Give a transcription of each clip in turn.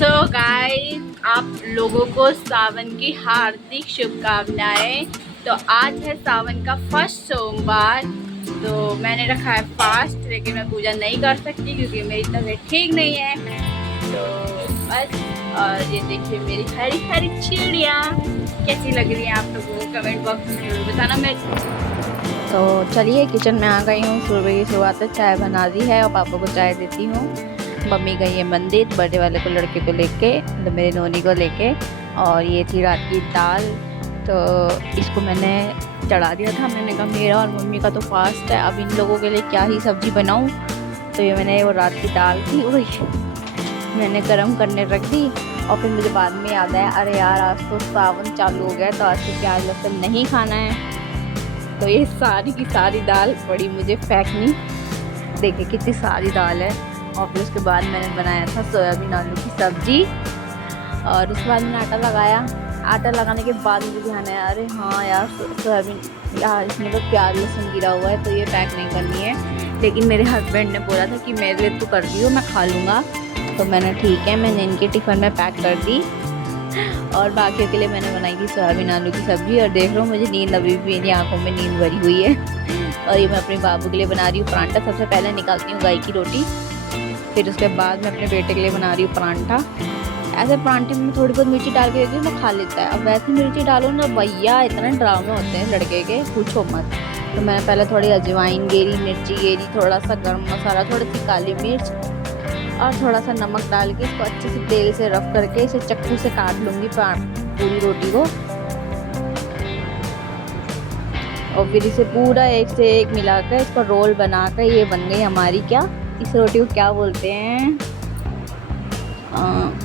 So guys, आप लोगों को सावन की हार्दिक शुभकामनाएं। तो आज है सावन का फर्स्ट सोमवार। तो मैंने रखा है फास्ट, लेकिन मैं पूजा नहीं कर सकती क्योंकि मेरी तबीयत ठीक नहीं है। तो बस, और ये देखिए मेरी हरी हरी चिड़िया कैसी लग रही है आप लोगों को कमेंट बॉक्स में जरूर बताना। मैं तो चलिए किचन में आ गई हूँ। सुबह की शुरुआत है, चाय बना दी है और पापा को चाय देती हूँ। मम्मी गई है मंदिर बर्थडे वाले को, लड़के को लेके, मतलब मेरे नोनी को लेके। और ये थी रात की दाल, तो इसको मैंने चढ़ा दिया था। मैंने कहा मेरा और मम्मी का तो फास्ट है, अब इन लोगों के लिए क्या ही सब्जी बनाऊं। तो ये मैंने वो रात की दाल थी वही मैंने गरम करने रख दी। और फिर मुझे बाद में याद आया, अरे यार आज तो सावन चालू हो गया, तो आज से प्याज लहसुन नहीं खाना है। तो ये सारी की सारी दाल पड़ी मुझे फेंकनी। देखिए कितनी सारी दाल है। और फिर उसके बाद मैंने बनाया था सोयाबीन आलू की सब्जी। और उसके बाद मैंने आटा लगाया। आटा लगाने के बाद मुझे ध्यान आया, अरे हाँ यार सोयाबीन, यार इसमें तो प्याज लहसुन गिरा हुआ है, तो ये पैक नहीं करनी है। लेकिन मेरे हस्बैंड ने बोला था कि मेरे लिए तू कर दी हो, मैं खा लूँगा। तो मैंने ठीक है, मैंने इनके टिफ़िन में पैक कर दी। और बाकियों के लिए मैंने बनाई थी सोयाबीन आलू की सब्ज़ी। और देख लो मुझे नींद अभी भी, मेरी आंखों में नींद भरी हुई है। और ये मैं अपने बाबू के लिए बना रही हूँ परांठा। सबसे पहले निकालती हूँ गाय की रोटी, फिर उसके बाद मैं अपने बेटे के लिए बना रही हूँ परांठा। ऐसे परांठे में थोड़ी बहुत मिर्ची डाल के देती हूँ, मैं खा लेता है। अब वैसे मिर्ची डालो ना भैया, इतने ड्रामे होते हैं लड़के के, पूछो मत। तो मैंने पहले थोड़ी अजवाइन गेरी, मिर्ची गेरी, थोड़ा सा गर्म मसाला, थोड़ी सी काली मिर्च और थोड़ा सा नमक डाल के इसको अच्छे से तेल से रफ करके इसे चक्कू से काट लूँगी पूरी रोटी को। और फिर इसे पूरा एक से एक मिलाकर इसको रोल बनाकर ये बन गई हमारी, क्या इस रोटी को क्या बोलते हैं,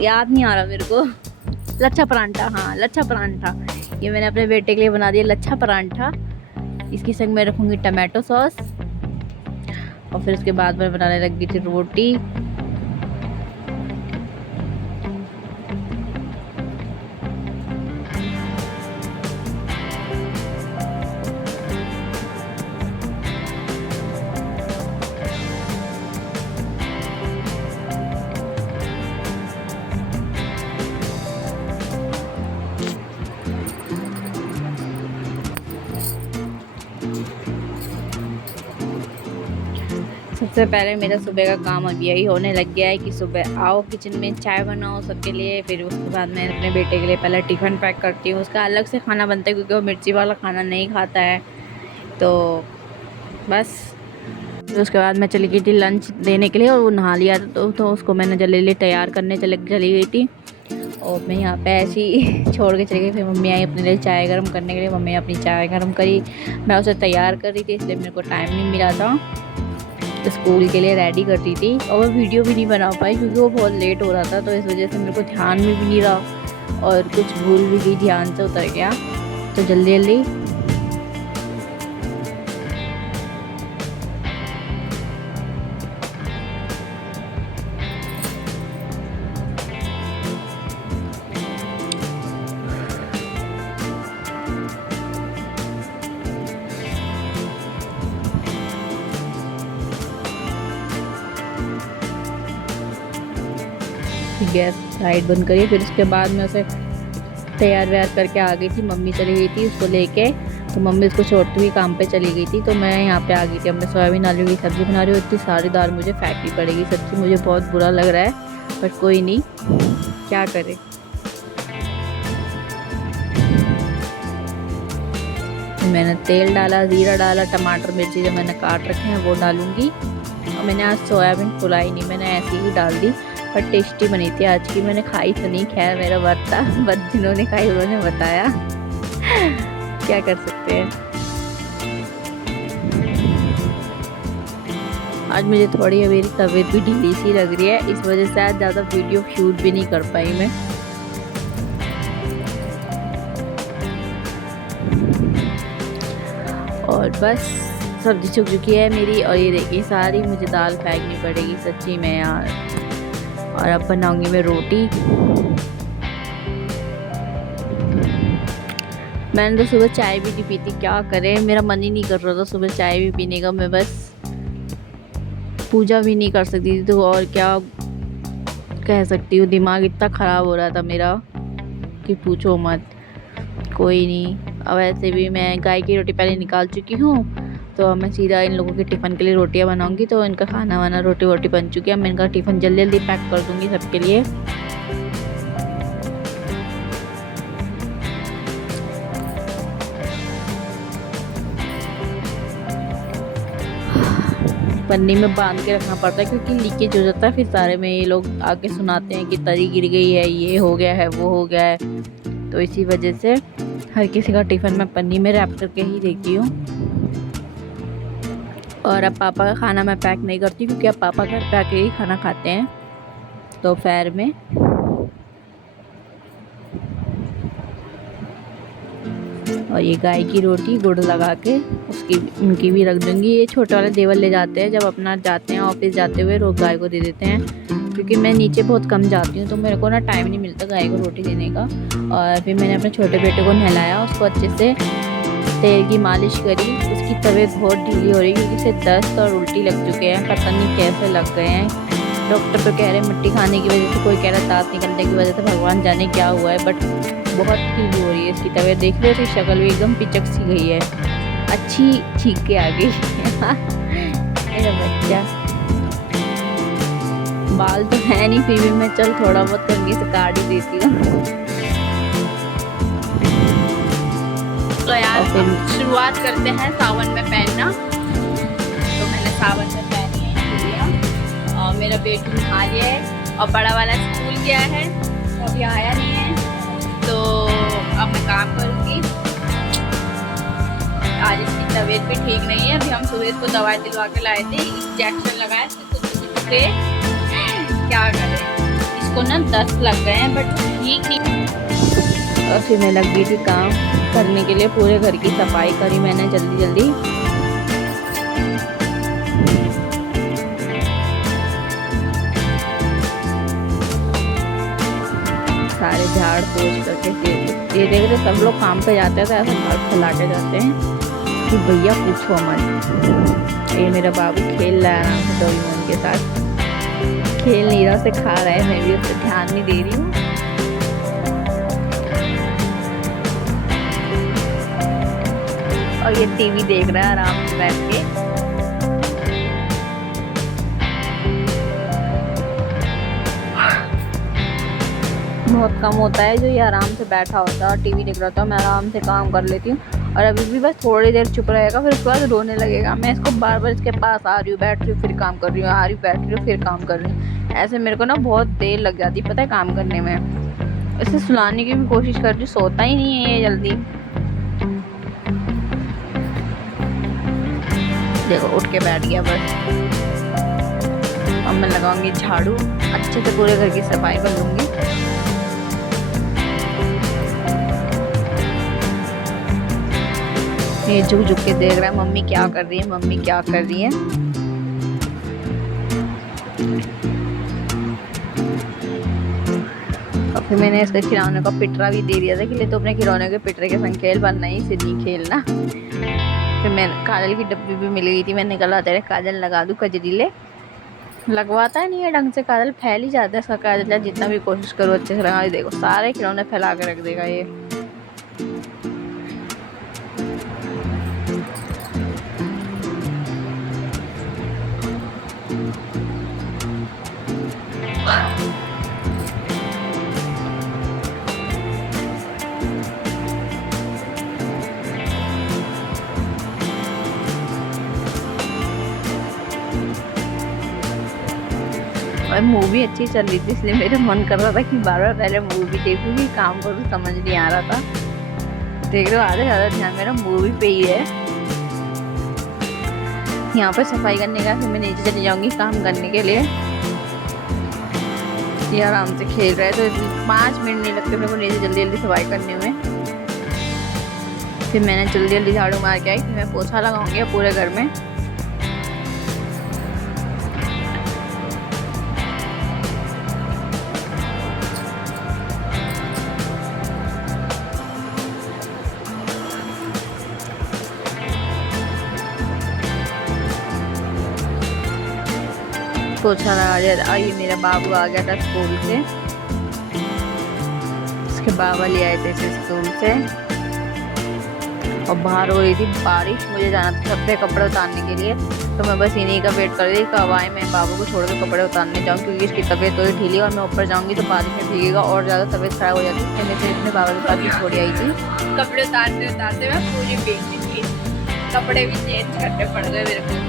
याद नहीं आ रहा मेरे को। लच्छा परांठा, हाँ लच्छा परांठा। ये मैंने अपने बेटे के लिए बना दिया लच्छा परांठा। इसकी संग मैं रखूँगी टमाटो सॉस। और फिर उसके बाद मैं बनाने लग गई थी रोटी। सबसे पहले मेरा सुबह का काम अब यही होने लग गया है कि सुबह आओ किचन में चाय बनाओ सबके लिए। फिर उसके बाद मैं अपने बेटे के लिए पहले टिफ़िन पैक करती हूँ। उसका अलग से खाना बनता है क्योंकि वो मिर्ची वाला खाना नहीं खाता है। तो बस फिर उसके बाद मैं चली गई थी लंच देने के लिए, और वो नहा लिया तो उसको मैंने जल्दी तैयार करने चली गई थी। और मैं यहाँ पे ऐसे ही छोड़ के चली गई। फिर मम्मी आई अपने लिए चाय गर्म करने के लिए। मम्मी अपनी चाय गर्म करी, मैं उसे तैयार कर रही थी, इसलिए मेरे को टाइम नहीं मिला था। स्कूल के लिए रेडी करती थी और मैं वीडियो भी नहीं बना पाई क्योंकि वो बहुत लेट हो रहा था। तो इस वजह से मेरे को ध्यान में भी नहीं रहा और कुछ भूल भी गई, ध्यान से उतर गया। तो जल्दी जल्दी गैस साइड बंद करी। फिर उसके बाद मैं उसे तैयार व्यार करके आ गई थी। मम्मी चली गई थी उसको लेके, तो मम्मी उसको छोड़ती हुई काम पे चली गई थी। तो मैं यहाँ पे आ गई थी। अब मैं सोयाबीन आलू की सब्ज़ी बना रही हूँ। इतनी सारी दाल मुझे फेंकनी पड़ेगी, सच्ची मुझे बहुत बुरा लग रहा है, पर कोई नहीं, क्या करें। मैंने तेल डाला, ज़ीरा डाला, टमाटर मिर्ची जो मैंने काट रखे हैं वो डालूँगी। और मैंने आज सोयाबीन फुलाई नहीं, मैंने ऐसी ही डाल दी, पर टेस्टी बनी थी आज की। मैंने खाई तो नहीं, खैर मेरा वर्त था, बट जिन्होंने खाई उन्होंने बताया। क्या कर सकते हैं। आज मुझे थोड़ी मेरी तबीयत भी ढीली सी लग रही है, इस वजह से आज ज़्यादा वीडियो शूट भी नहीं कर पाई मैं। और बस सब्जी सूख चुकी है मेरी। और ये देखिए सारी मुझे दाल फेंकनी पड़ेगी सच्ची में यार। और अब बनाऊंगी मैं रोटी। मैंने तो सुबह चाय भी नहीं पीती, क्या करें, मेरा मन ही नहीं कर रहा था सुबह चाय भी पीने का। मैं बस पूजा भी नहीं कर सकती थी, तो और क्या कह सकती हूँ, दिमाग इतना ख़राब हो रहा था मेरा कि पूछो मत। कोई नहीं, अब ऐसे भी मैं गाय की रोटी पहले निकाल चुकी हूँ, तो अब मैं सीधा इन लोगों के टिफ़िन के लिए रोटियां बनाऊंगी। तो इनका खाना वाना रोटी वोटी बन चुकी है, मैं इनका टिफ़िन जल्दी जल्दी पैक कर दूंगी सबके लिए। पन्नी में बांध के रखना पड़ता है क्योंकि लीकेज हो जाता है फिर सारे में। ये लोग आके सुनाते हैं कि तरी गिर गई है, ये हो गया है, वो हो गया है। तो इसी वजह से हर किसी का टिफ़िन मैं पन्नी में रैप करके ही देती हूँ। और अब पापा का खाना मैं पैक नहीं करती क्योंकि अब पापा घर पे आके ही खाना खाते हैं दोपहर में। और ये गाय की रोटी गुड़ लगा के उसकी उनकी भी रख दूँगी। ये छोटे वाले देवर ले जाते हैं, जब अपना जाते हैं ऑफिस जाते हुए रोज़ गाय को दे देते हैं, क्योंकि मैं नीचे बहुत कम जाती हूँ तो मेरे को ना टाइम नहीं मिलता गाय को रोटी देने का। और फिर मैंने अपने छोटे बेटे को नहलाया, उसको अच्छे से तेल की मालिश करी। उसकी तबीयत बहुत ढीली हो रही है क्योंकि उसे दस्त और उल्टी लग चुके हैं, पता नहीं कैसे लग गए हैं। डॉक्टर तो कह रहे हैं मिट्टी खाने की वजह से, कोई कह रहा है दांत निकलने की वजह से, भगवान जाने क्या हुआ है। बट बहुत ढीली हो रही है इसकी तबीयत। देख लो उसकी शक्ल भी एकदम पिचक सी गई है, अच्छी ठीक के आ गई। मेरा बच्चा, बाल तो है नहीं फिर भी मैं चल थोड़ा बहुत कंघी से काट ही देती हूँ। तो यार शुरुआत करते हैं सावन में पहनना। तो मैंने सावन में पहनी है चूड़ियाँ, और मेरा बेटू नहा लिया है और बड़ा वाला स्कूल गया है, तो अभी आया नहीं है। तो अब मैं काम करूँगी। आज इसकी तबीयत भी ठीक नहीं है। अभी हम सुबह को दवाई दिलवा के लाए थे, इंजेक्शन लगाए थे। क्या करें, इसको ना 10 लग गए हैं बट ठीक नहीं। और फिर मैं लग गई थी काम करने के लिए, पूरे घर की सफाई करी मैंने जल्दी जल्दी। सारे झाड़ पोछ करके ये देख रहे सब लोग काम पे जाते हैं तो ऐसा घर फैला के जाते हैं कि भैया पूछो मत। ये मेरा बाबू खेल रहा है आराम से डोरेमोन के साथ, खेल नहीं रहा, उसे खा रहा है, मैं भी उसे ध्यान नहीं दे रही हूँ। और ये टीवी देख रहा है आराम से बैठ के। बहुत कम होता है जो ये आराम से बैठा होता है और टीवी देख रहा होता है। मैं आराम से काम कर लेती हूँ और अभी भी बस थोड़ी देर चुप रहेगा, फिर उसके बाद रोने लगेगा। मैं इसको बार बार इसके पास आ रही हूँ, बैठ रही हूँ, फिर काम कर रही हूँ, आ रही हूँ, बैठ रही हूँ, फिर काम कर रही हूँ। ऐसे मेरे को ना बहुत देर लग जाती है पता है काम करने में। इसे सुलाने की भी कोशिश कर रही हूँ, सोता ही नहीं है ये जल्दी। देखो उठ के बैठ गया बस। अब मैं लगाऊंगी झाड़ू, अच्छे से पूरे घर की सफाई कर लूँगी। ये झुक झुक के देख रहा है मम्मी क्या कर रही है, मम्मी क्या कर रही है। और फिर मैंने इसके खिलौने का पिटरा भी दे दिया था कि ले तो अपने खिलौने के पिटरे के संग खेल, वरना ही से नहीं खेलना। फिर मैं काजल की डब्बी भी मिल गई थी, मैंने कहा तेरे काजल लगा दूँ कजरीले। लगवाता नहीं है ढंग से, काजल फैल ही जाता है इसका काजल, जितना भी कोशिश करो अच्छे से लगा। देखो सारे खिलौने फैला के रख देगा ये। और मूवी अच्छी चल रही थी इसलिए मेरा मन कर रहा था कि बार बार पहले मूवी देखूँ कि काम करूँ, समझ नहीं आ रहा था। देख रहे हो आधे ज़्यादा ध्यान मेरा मूवी पे ही है। यहाँ पे सफाई करने का, फिर मैं नीचे चली जाऊँगी काम करने के लिए। ये आराम से खेल रहा है तो 5 मिनट नहीं लगते मेरे को नीचे जल्दी जल्दी सफाई करने में। फिर मैंने जल्दी जल्दी झाड़ू मार के आई, फिर मैं पोछा लगाऊंगी पूरे घर में। पोछा लगा। ये मेरा बाबू आ गया था स्कूल से, उसके बाबा ले आए थे इसे स्कूल से। और बाहर हो रही थी बारिश, मुझे जाना था छत पे कपड़े उतारने के लिए, तो मैं बस इन्हीं का वेट कर रही थी कब आए मैं बाबू को छोड़ के कपड़े उतारने जाऊँ, क्योंकि इसकी तबीयत थोड़ी ढीली है और मैं ऊपर जाऊँगी तो बारिश में भीगेगा और ज़्यादा तबीयत खराब हो जाती है। मैं फिर अपने बाबा के पास ही छोड़ आई थी। कपड़े उतारते उतारते मैं पूरी भीग गई, कपड़े भी चेंज करने पड़ गए मेरे को।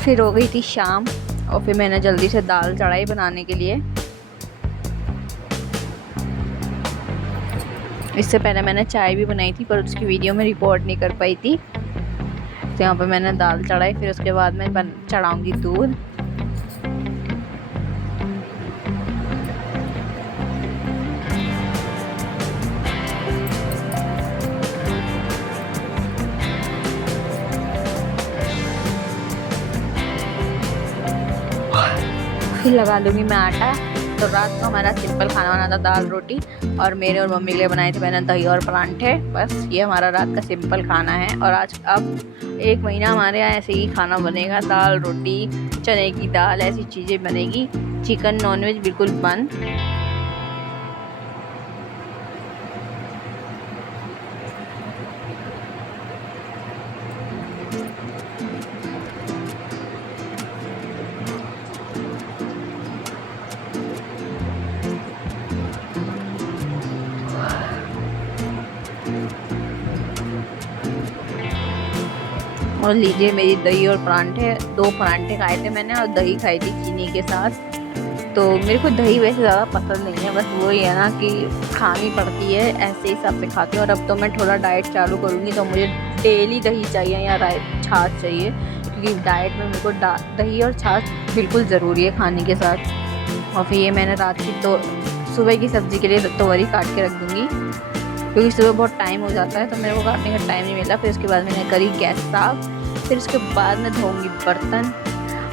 फिर हो गई थी शाम और फिर मैंने जल्दी से दाल चढ़ाई बनाने के लिए। इससे पहले मैंने चाय भी बनाई थी पर उसकी वीडियो में रिकॉर्ड नहीं कर पाई थी, तो यहाँ पे मैंने दाल चढ़ाई। फिर उसके बाद मैं चढ़ाऊंगी दूध। फिर लगा दूंगी मैं आटा। तो रात को हमारा सिंपल खाना बना था, दाल रोटी, और मेरे और मम्मी के लिए बनाए थे मैंने दही और परांठे। बस ये हमारा रात का सिंपल खाना है। और आज अब 1 महीना हमारे यहाँ ऐसे ही खाना बनेगा, दाल रोटी, चने की दाल, ऐसी चीज़ें बनेगी। चिकन नॉनवेज बिल्कुल बंद। और लीजिए मेरी दही और परांठे, 2 परांठे खाए थे मैंने और दही खाई थी चीनी के साथ। तो मेरे को दही वैसे ज़्यादा पसंद नहीं है, बस वही है ना कि खानी पड़ती है, ऐसे हिसाब से खाती हूँ। और अब तो मैं थोड़ा डाइट चालू करूँगी तो मुझे डेली दही चाहिए या छाछ चाहिए, क्योंकि डाइट में मेरे को दही और छाछ बिल्कुल ज़रूरी है खाने के साथ। और फिर ये मैंने रात की तो सुबह की सब्ज़ी के लिए तोरी काट के रख दूँगी, क्योंकि सुबह बहुत टाइम हो जाता है तो मेरे को काटने का टाइम नहीं मिला। फिर उसके बाद मैंने करी गैस साफ, फिर उसके बाद मैं धोऊंगी बर्तन।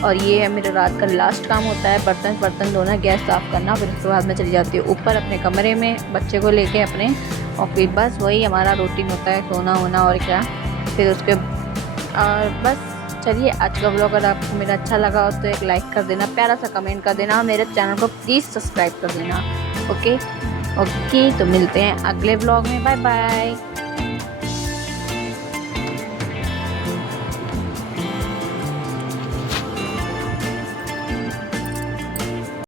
और ये है मेरा रात का लास्ट काम होता है, बर्तन धोना, गैस साफ़ करना। फिर उसके बाद मैं चली जाती हूँ ऊपर अपने कमरे में बच्चे को लेके अपने, और फिर बस वही हमारा रूटीन होता है, सोना होना और क्या। फिर उसके और बस चलिए आज का व्लॉग अगर आपको मेरा अच्छा लगा हो तो एक लाइक कर देना, प्यारा सा कमेंट कर देना और मेरे चैनल को प्लीज़ सब्सक्राइब कर देना। ओके तो मिलते हैं अगले व्लॉग में। Bye bye.